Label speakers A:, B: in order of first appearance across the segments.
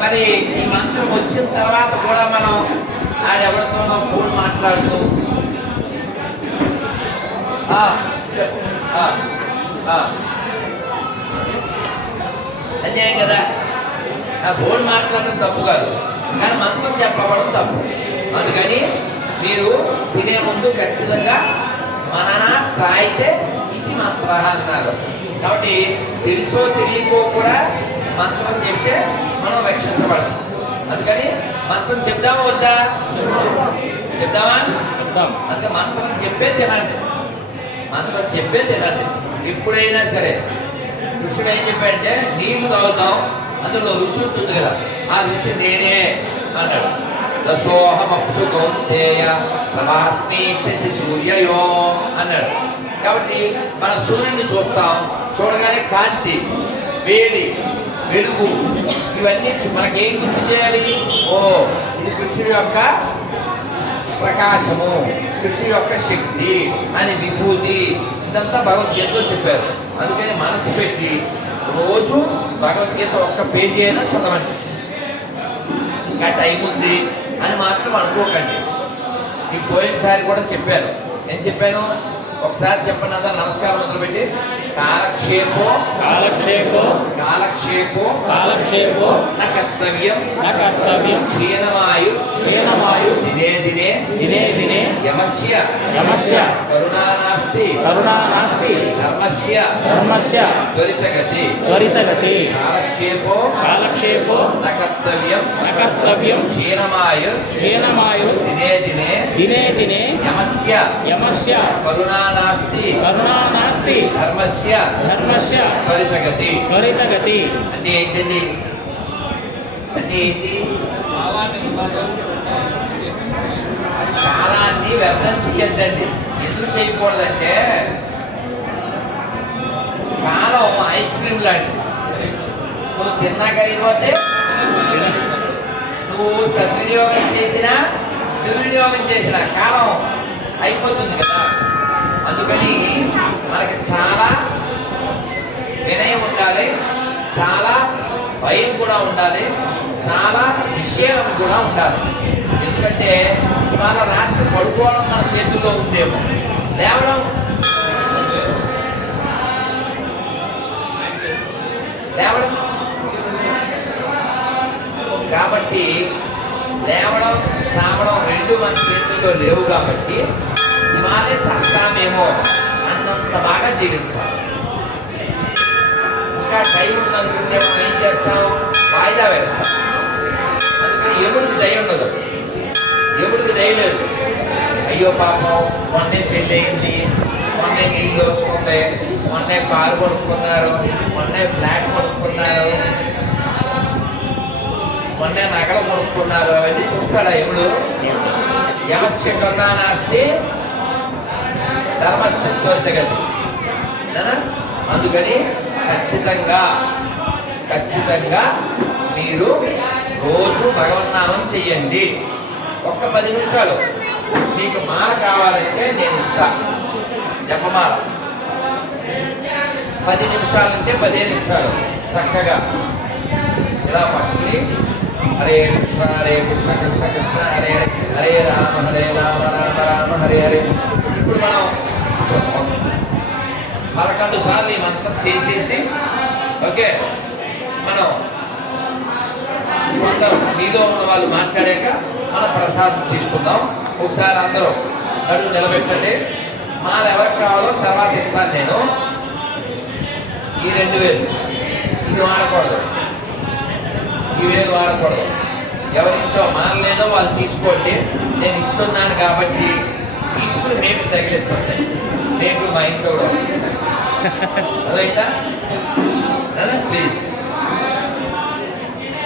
A: మరి ఈ మంత్రం వచ్చిన తర్వాత కూడా మనం ఆడెవరితోనో ఫోన్ మాట్లాడుతూ అన్యాయం కదా? ఆ ఫోన్ మాట్లాడడం తప్పు కాదు. కానీ మంత్రం చెప్పబడడం తప్పు. అందుకని మీరు తినే ముందు ఖచ్చితంగా మనన త్రాయితే ఇది మంత్ర అన్నారు. కాబట్టి తెలుసో తెలియకో కూడా మంత్రం చెప్తే మనం రక్షించబడతాం అందుకని మంత్రం చెప్దామా వద్దా? చెప్దామా? అందుకే మంత్రం చెప్పే తినండి. మంత్రం చెప్పే తినండి. ఎప్పుడైనా సరే కృష్ణుడు ఏం చెప్పాడంటే నీళ్ళు తాగుతాం అందులో రుచి ఉంటుంది కదా ఆ రుచి నేనే అన్నాడు. దశోహమప్సు కౌంతేయ ప్రభాస్మి శశి సూర్యయో అన్నాడు. కాబట్టి మన సూర్యుని చూస్తాం చూడగానే కాంతి వేడి వెలుగు. ఇవన్నీ మనకేం గుర్తు చేయాలి? ఓ ఇది కృష్ణుడి యొక్క ప్రకాశము కృష్ణుడి యొక్క శక్తి అని విభూతి. ఇదంతా భగవద్గీతలో చెప్పారు. అందుకని మనసు పెట్టి రోజు భగవద్గీత ఒక్క పేజీ అయినా చదవండి. ఇంకా టైం ఉంది అని మాత్రం అనుకోకండి. ఈ పోయినసారి కూడా చెప్పాను. నేను చెప్పాను? ఒకసారి చెప్పండి నమస్కారం మొదలుపెట్టి కాలక్షేపో
B: కాలక్షేపో
A: కాలక్షేపో
B: కాలక్షేపో
A: న కర్తవ్యం
B: న కర్తవ్యం
A: క్షీణమాయు
B: క్షీణమాయు
A: యమస్య.
B: యమస్య.
A: కరుణా నాస్తి.
B: కరుణా నాస్తి.
A: ధర్మస్య.
B: ధర్మస్య.
A: త్వరితగతి.
B: త్వరితగతి.
A: కాలక్షేపో.
B: కాలక్షేపో.
A: న కర్తవ్యం
B: న కర్తవ్యం
A: క్షీణమాయు.
B: క్షీణమాయు.
A: దినే దినే.
B: దినే దినే.
A: యమస్య.
B: యమస్య.
A: కరుణా నాస్తి.
B: కరుణా నాస్తి.
A: ధర్మస్య.
B: ధర్మస్య.
A: త్వరితగతి.
B: త్వరితగతి.
A: అంటే ఏంటండి? అంటే ఏంటి? కాలాన్ని వ్యర్థం ఎందుకు చేయకూడదంటే కాలం ఐస్ క్రీమ్ లాంటిది. నువ్వు తిన్నా కరిగిపోతే నువ్వు సద్వినియోగం చేసినా దుర్వినియోగం చేసినా కాలం అయిపోతుంది కదా. అందుకని మనకి చాలా వినయం ఉండాలి చాలా భయం కూడా ఉండాలి చాలా విషయం కూడా ఉండాలి. ఎందుకంటే ఇవాళ రాత్రి పడుకోవడం మన చేతుల్లో ఉందేమో. లేవడం. లేవడం. కాబట్టి లేవడం చావడం రెండు మన చేతుల్లో లేవు కాబట్టి ఇవాళే చస్తామేమో అన్నంత బాగా జీవించాలి. ఇంకా టైం ఉందనుకుంటే మనం ఏం చేస్తాం? వాయిదా వేస్తాం. అందుకని ఎముడికి దయ ఉండదు. అసలు. ఎముడికి దయ లేదు. అయ్యో పాపం మొన్నే పెళ్ళయింది మొన్నే నీళ్ళు వస్తుంది మొన్నే కారు కొనుక్కున్నారు మొన్నే ఫ్లాట్ కొనుక్కున్నారు మొన్నే నగలు కొనుక్కున్నారు అవన్నీ చూస్తాడా ఎముడు యమస్య కన్నా నాస్తి ధర్మస్య త్వరితగతి కదా? అందుకని ఖచ్చితంగా ఖచ్చితంగా మీరు రోజు భగవన్నామం చెయ్యండి. ఒక్క పది నిమిషాలు. మీకు మాల కావాలంటే నేను ఇస్తాను జపమాల పది నిమిషాలంటే పదే నిమిషాలు. చక్కగా. ఇలా పట్టుకుని? హరే కృష్ణ హరే కృష్ణ కృష్ణ కృష్ణ హరే హరే. హరే రామ హరే రామ రామ రామ హరే హరే. ఇప్పుడు మనం పదకొండు సార్లు ఈ మంత్రం చేసేసి ఓకే? మనం అందరూ మీలో ఉన్న వాళ్ళు మాట్లాడాక మన ప్రసాదం తీసుకుందాం. ఒకసారి అందరూ నడువు నిలబెట్టండి. మాల ఎవరికి కావాలో తర్వాత ఇస్తాను నేను. ఈ రెండు వేలు. ఇది వాడకూడదు. ఈ వేలు వాడకూడదు. ఎవరింట్లో మానలేదో వాళ్ళు తీసుకోండి. నేను ఇస్తున్నాను కాబట్టి తీసుకుని మేము తగిలించండి. రేపు మా ఇంట్లో కూడా ఉంది. అదైందా ప్లీజ్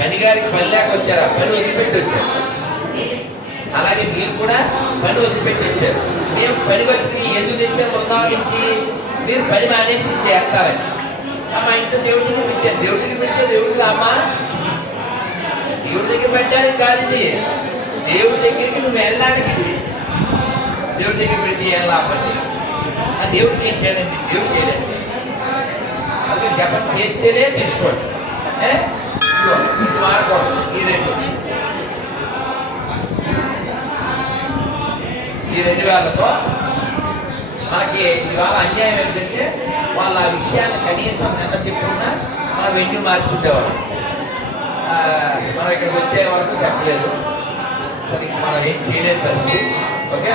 A: పని లేక వచ్చారా. పని వదిలిపెట్టి వచ్చారు. అలాగే మీరు కూడా పని వదిలిపెట్టి తెచ్చారు మేము పని కట్టుకుని ఎందుకు తెచ్చారు? బృందావనం నుంచి మీరు పని మానేసి చేస్తారని అమ్మ ఇంత ఇంట్లో దేవుడి దగ్గర పెట్టారు. దేవుడి దగ్గర పెడితే దేవుడికి అమ్మ దేవుడి దగ్గర పెట్టడానికి కాదు ఇది. దేవుడి దగ్గరికి నువ్వు వెళ్ళడానికి ఇది. దేవుడి దగ్గర పెడితే ఏం లాభం ఆ దేవుడికి ఏం చేయాలండి దేవుడు చేయడండి అందుకే జపం చేస్తేనే తీసుకోండి. ఇది వాడకూడదు ఈ రెండు. ఈ రెండు వేలతో మనకి ఇవాళ అన్యాయం ఏంటంటే వాళ్ళు ఆ విషయాన్ని కనీసం నిన్న చెప్పుకున్నా మనం వెన్యూ మార్చుండేవారు మనం ఇక్కడికి వచ్చే వరకు చెప్పలేదు. సరే మనం ఏం చేయలేని పరిస్థితి ఓకే?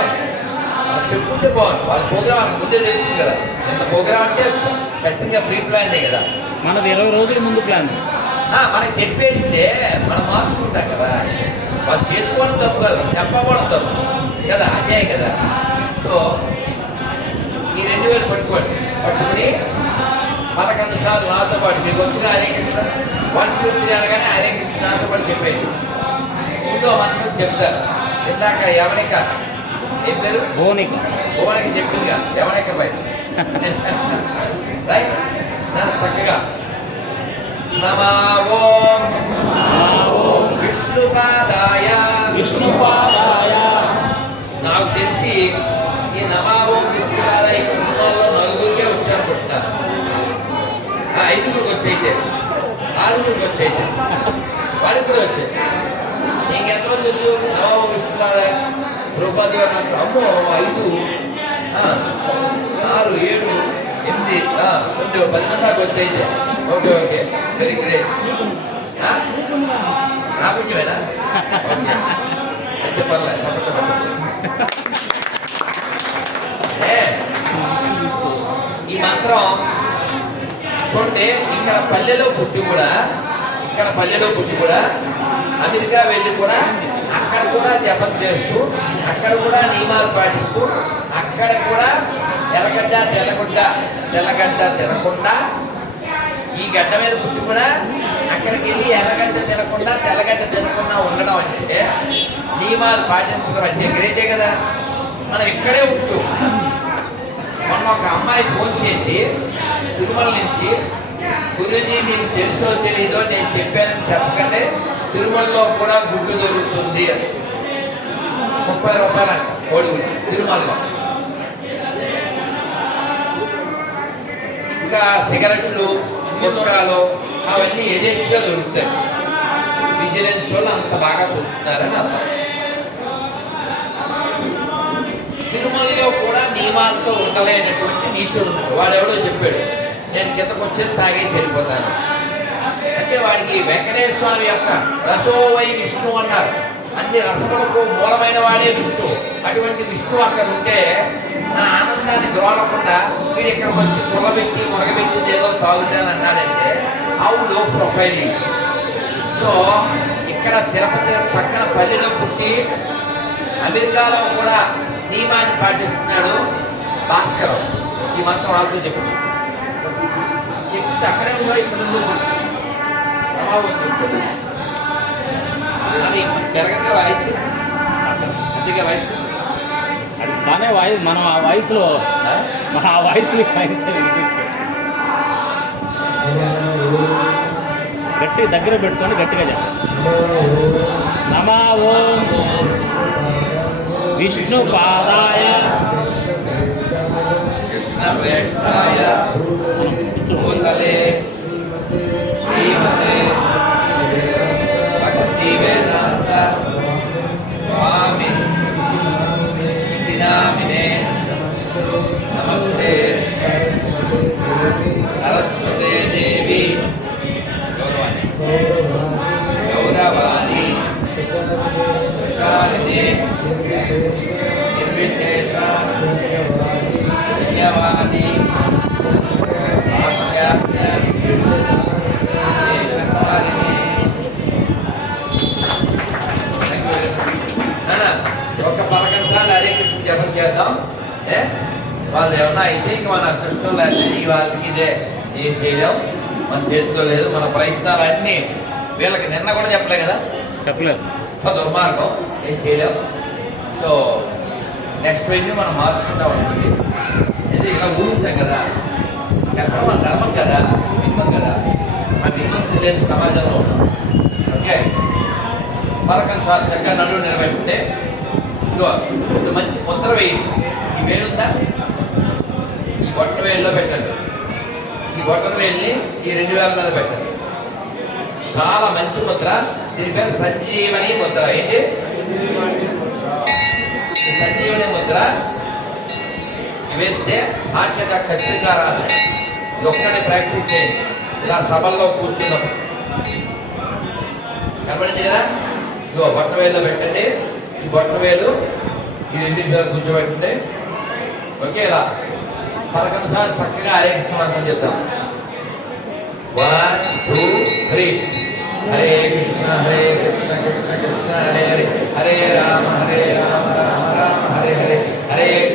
A: చెప్పుకుంటే బాగుంది వాళ్ళ ప్రోగ్రామ్ ముందే తెలుస్తుంది కదా. ఎంత ప్రోగ్రామ్ అంటే ఖచ్చితంగా ప్రీ ప్లాన్ కదా.
B: మనది ఇరవై రోజుల ముందు ప్లాన్.
A: మనకి చెప్పేస్తే మనం మార్చుకుంటాం కదా. వాళ్ళు చేసుకోవడం తప్పు కాదు. చెప్పకపోవడం తప్పు. కదా అన్యాయం కదా. సో ఈ రెండు వేలు పట్టుకోండి. పట్టుకుని పదకొండు సార్లు నాతో పాటు మీకు వచ్చిన హరే కృష్ణ వన్ ఫిఫ్టీ అనగానే హరే కృష్ణ నాతో పాటు చెప్పేది ఇంకో మంత్రం చెప్తారు. ఇందాక ఎవరిక ఏం పేరు?
B: భువనిక.
A: ఓనకి చెప్పిందిగా ఎవరిక పై రైట్ దాన్ని చక్కగా. నమా ఓం విష్ణుపాదాయ.
B: విష్ణుపాదాయ.
A: నాకు తెలిసి ఈ నవాబు విష్ణుపాదాయ ఇక్కడ నలుగురికే వచ్చారు ఆ, ఐదుగురికి వచ్చైతే ఆరుగురికి వచ్చైతే వాడికి కూడా వచ్చాయి ఇంకెంతమంది వచ్చు? నవాబు విష్ణుపాదాయ ద్రౌపది గారు నాకు అమ్మో ఐదు ఆరు ఏడు ఎనిమిది ఆ, తొమ్మిది పది మంది నాకు వచ్చైతే ఓకే ఓకే. వెరీ గ్రేట్ నా పుణ్యమేనా? ఓకే. అయితే పర్లేదు ఏ, ఈ మంత్రం చూడండి ఇక్కడ పల్లెలో పుట్టి కూడా ఇక్కడ పల్లెలో పుట్టి కూడా అమెరికా వెళ్ళి కూడా అక్కడ కూడా జపం చేస్తూ అక్కడ కూడా నియమాలు పాటిస్తూ అక్కడ కూడా ఎర్రగడ్డ తెల్లగుడ్డ తెల్లగడ్డ తినకుండా ఈ గడ్డ మీద పుట్టి కూడా అక్కడికి వెళ్ళి ఎర్రగడ్డ తినకుండా తెల్లగడ్డ తినకుండా ఉండడం అంటే నియమాలు పాటించడం అంటే గ్రేటే కదా. మనం ఇక్కడే ఉంటూ మొన్న ఒక అమ్మాయి ఫోన్ చేసి తిరుమల నుంచి గురూజీ మీకు తెలుసో తెలీదో నేను చెప్పానని చెప్పకండి తిరుమలలో కూడా గుడ్డు దొరుకుతుంది అని. ముప్పై రూపాయలు కోడిగుడ్డు తిరుమలలో. ఇంకా సిగరెట్లు గుట్కాలు అవన్నీ ఏజెన్సీగా దొరుకుతాయి. విజిలెన్స్ వాళ్ళు అంత బాగా చూస్తున్నారని అర్థం. తిరుమలలో కూడా నియమాలతో ఉండలేనటువంటి నీచుడు ఉన్నాడు. వాడు ఎవడో చెప్పాడు నేను కిందకు వచ్చేసి తాగేసి వెళ్ళిపోతాను. అంటే వాడికి వెంకటేశ్వర స్వామి యొక్క రసోవై విష్ణు అన్నారు. అన్ని రసములకు మూలమైన వాడే విష్ణు. అటువంటి విష్ణు అక్కడ ఉంటే నా ఆనందాన్ని గ్రోలకుండా వీడు ఇక్కడికి వచ్చి కులబెట్టి మొరగబెట్టింది ఏదో తాగుతానన్నాడంటే హౌ లో ప్రొఫైల్ సో ఇక్కడ తిరుపతి పక్కన పల్లెలో పుట్టి అమెరికాలో కూడా నియమాన్ని పాటిస్తున్నాడు భాస్కరం. ఈ మంత్రం వాళ్ళతో చెప్పచ్చు. చెప్పి అక్కడే ఉందో ఇక్కడ ఉందో చెప్పు నమావం చెప్పు అది వయసు. అందుకే వయసు.
B: బాగానే వాయిస్ మనం ఆ వాయిస్లో? మన ఆ వాయిస్లో వాయిస్ గట్టి దగ్గర పెట్టుకొని గట్టిగా చెప్పండి నమా ఓం. విష్ణు పాదాయ.
A: కృష్ణ ప్రేక్షాయ. ఏమన్నా అయితే ఇంక మన అదృష్టం లేదు ఈ వాళ్ళకి ఇదే. ఏం చేయలేం. మన చేతిలో లేదు మన ప్రయత్నాలు అన్నీ వీళ్ళకి నిన్న కూడా చెప్పలే కదా?
B: చెప్పలేదు.
A: సో దుర్మార్గం. ఏం చేయలేం. సో నెక్స్ట్ వెన్యూ మనం మార్చుకుంటా ఉంటుంది ఇది ఇలా ఊహించాం కదా. ఎక్కడ మన ధర్మం కదా మినిమం కదా. ఆ మినిమమ్స్ లేని సమాజంలో ఓకే? పరకం సార్ చక్కగా నడువు నిలబెట్టితే ఇదిగో ఇది మంచి ముద్ర వేయి వేలుందా ఈ వేలులో పెట్టండి ఈ బొట్టన వేలిని ఈ రెండు వేల మీద పెట్టండి చాలా మంచి ముద్ర. దీని పేరు సంజీవని ముద్ర. ఏంటి? సంజీవని ముద్ర వేస్తే హార్ట్ అటాక్ ఖచ్చితంగా రాదు. ఇది ఒక్కడే ప్రాక్టీస్ చేయండి. ఇలా సభల్లో కూర్చున్నప్పుడు. కనబడింది కదా? ఇదిగో బొట్ట వేలు పెట్టండి. ఈ బొట్ట వేలు ఈ రెండింటి మీద కూర్చోబెట్టండి. ఓకే ఇలా పదకొండు సార్లు చక్కగా హరే కృష్ణ మంత్రం చెప్తాం. One two three Hare Krishna Hare Krishna Krishna Krishna Hare Hare. Hare Rama Hare Rama Rama Rama Hare Hare. Hare Krishna Hare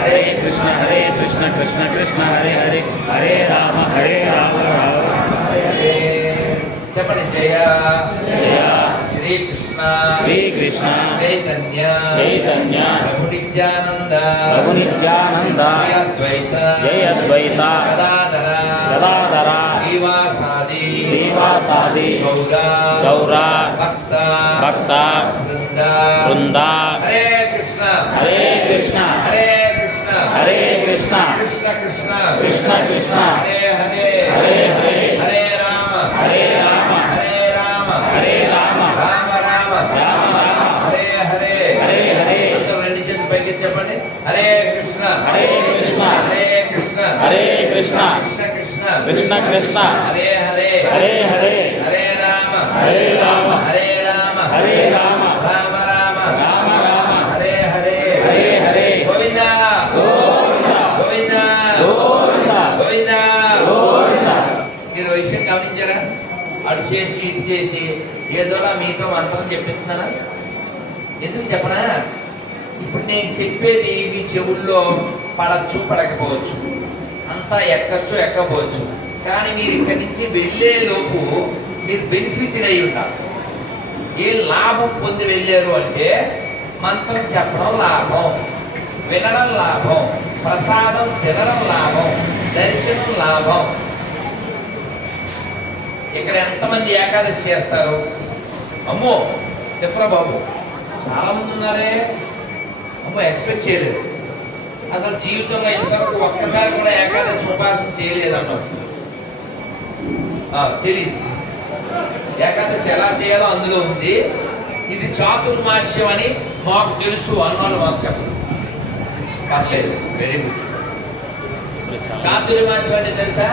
A: Hare Krishna Hare Krishna Krishna Krishna Hare Hare Hare Rama Hare Rama Rama Rama Hare Hare. చెప్పండి జయ
B: జయ.
A: శ్రీకృష్ణ
B: శ్రీకృష్ణ
A: చైతన్య
B: చైతన్య
A: ప్రభు నిత్యానంద
B: ప్రభు నిత్యానంద
A: జయ అద్వైత
B: జయ అద్వైత
A: గదాధర
B: గదాధర
A: శ్రీవాసాది
B: శ్రీవాసాది
A: గౌర
B: గౌర
A: భక్త
B: భక్త
A: బృంద
B: బృంద
A: హరే కృష్ణ
B: కృష్ణ
A: కృష్ణ
B: హరే
A: హరే హరే
B: హరే హరే
A: రామ
B: హరే రామ
A: హరే రామ
B: హరే రామ
A: రామ రామ
B: రామ రామ
A: హరే హరే
B: హరే హరే
A: అందరూ రెండు చేతులు పైకి చెప్పండి హరే కృష్ణ
B: హరే కృష్ణ
A: హరే కృష్ణ
B: హరే కృష్ణ
A: కృష్ణ కృష్ణ
B: కృష్ణ కృష్ణ
A: హరే హరే
B: హరే హరే
A: హరే రామ
B: హరే రామ
A: హరే చేసి ఏదోలా మీతో మంత్రం చెప్పిస్తున్నానా? ఎందుకు చెప్పనా? ఇప్పుడు నేను చెప్పేది మీ చెవుల్లో పడచ్చు పడకపోవచ్చు. అంతా ఎక్కచ్చు ఎక్కకపోవచ్చు. కానీ మీరు ఇక్కడి నుంచి వెళ్ళేలోపు మీరు బెనిఫిటెడ్ అయి ఉంటారు. ఏ లాభం పొంది వెళ్ళారు అంటే మంత్రం చెప్పడం లాభం వినడం లాభం ప్రసాదం తినడం లాభం దర్శనం లాభం. ఇక్కడ ఎంతమంది ఏకాదశి చేస్తారు? అమ్మో చెప్పరా బాబు. చాలా మంది ఉన్నారే. అమ్మో ఎక్స్పెక్ట్ చేయలేదు. అసలు జీవితంలో ఇంతవరకు ఒక్కసారి కూడా ఏకాదశి ఉపాసన చేయలేదన్నారు. తెలియదు ఏకాదశి ఎలా చేయాలో అందులో ఉంది. ఇది చాతుర్మాస్యం అని మాకు తెలుసు అన్నాను మాకు చెప్పండి పర్లేదు వెరీ గుడ్ చాతుర్మాస్యం అంటే తెలుసా?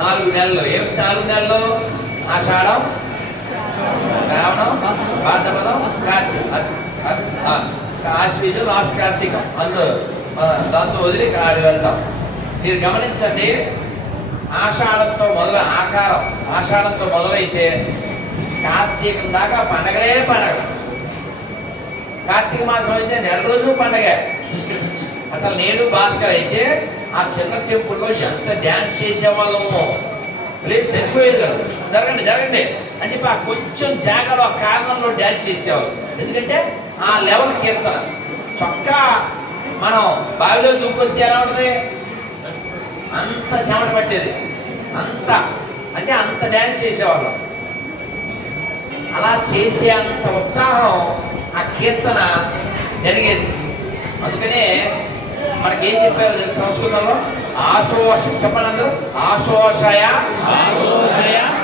A: నాలుగు నెలలు. ఏమి నాలుగు నెలలు? ఆషాఢం శ్రావణం భాద్రపదం కార్తీక. ఆశ్వీజం లాస్ట్ కార్తీకం. అందులో దాంతో వదిలి ఇక్కడ ఆడి వెళ్తాం. మీరు గమనించండి ఆషాఢంతో మొదలు ఆకారం ఆషాఢంతో మొదలైతే కార్తీకం దాకా పండగలే పండగ కార్తీక మాసం అయితే నెల రోజులు పండగ. అసలు నేను భాస్కర్ అయితే ఆ చిన్న టెంపుల్లో ఎంత డ్యాన్స్ చేసేవాళ్ళము. ప్లేస్ సరిపోయేది కాదు. జరగండి జరగండి. అని చెప్పి ఆ కొంచెం జాగాలో ఆ కారణంలో డ్యాన్స్ చేసేవాళ్ళు. ఎందుకంటే ఆ లెవెల్ కీర్తన చొక్కా మనం బావిలో దూకొస్తే ఎలా ఉంటుంది. అంత చెమట పట్టేది. అంత. అంటే అంత డ్యాన్స్ చేసేవాళ్ళం. అలా చేసే అంత ఉత్సాహం ఆ కీర్తన జరిగేది. అందుకనే మనకేం చెప్పారు తెలుసు? సంస్కృతంలో? ఆశోష చెప్పండి అందరూ. ఆశోషయ.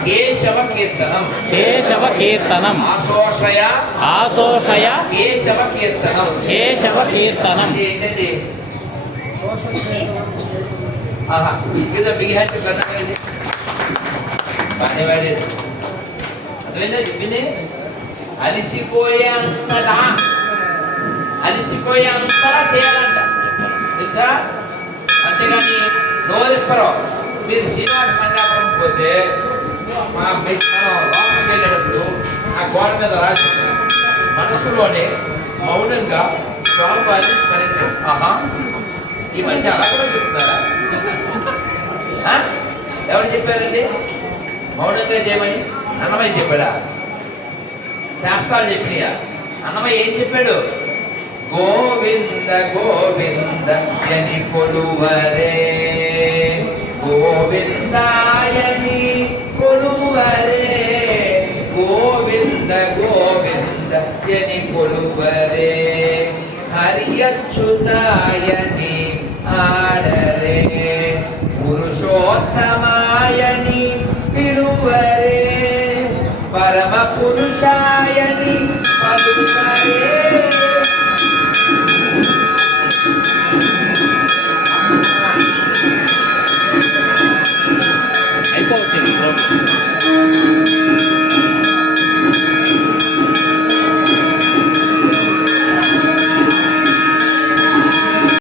A: కేశవ కీర్తనం.
B: కేశవ కీర్తనం.
A: ఆశోషయ.
B: ఆశోషయ.
A: కేశవ కీర్తనం.
B: కేశవ కీర్తనం.
A: ఏంటండి? ఆహా బిగ్ హ్యాండ్ బాగానే వాడాడు అర్థమైందా? చెప్పింది? అలిసిపోయే అంతటా. అలిసిపోయే అంతటా చేయాలంట తెలుసా? అంతేగాని నోరిప్పరు మీరు శ్రీనివాస మంగాపురం పోతే మా మనం లోపలికి వెళ్ళేటప్పుడు ఆ గోడ మీద రాసి మనసులోనే మౌనంగా స్వామివారిని స్మరించు. ఆహా. ఈ మధ్య అలా కూడా చెప్తున్నారా? ఎవరు చెప్పారండి? మౌనంగా చేయమని అన్నమయ్య చెప్పాడా? శాస్త్రాలు చెప్పినాయా? అన్నమయ్య ఏం చెప్పాడు? ಗೋವಿಂದ ಗೋವಿಂದ ಯನಿ ಕೊಡುವರೇ ಗೋವಿಂದಾಯನಿ ಕೊಡುವರೇ ಗೋವಿಂದ ಗೋವಿಂದ ಯನಿ ಕೊಡುವರೇ ಹರಿಯಚ್ಚುತಾಯನಿ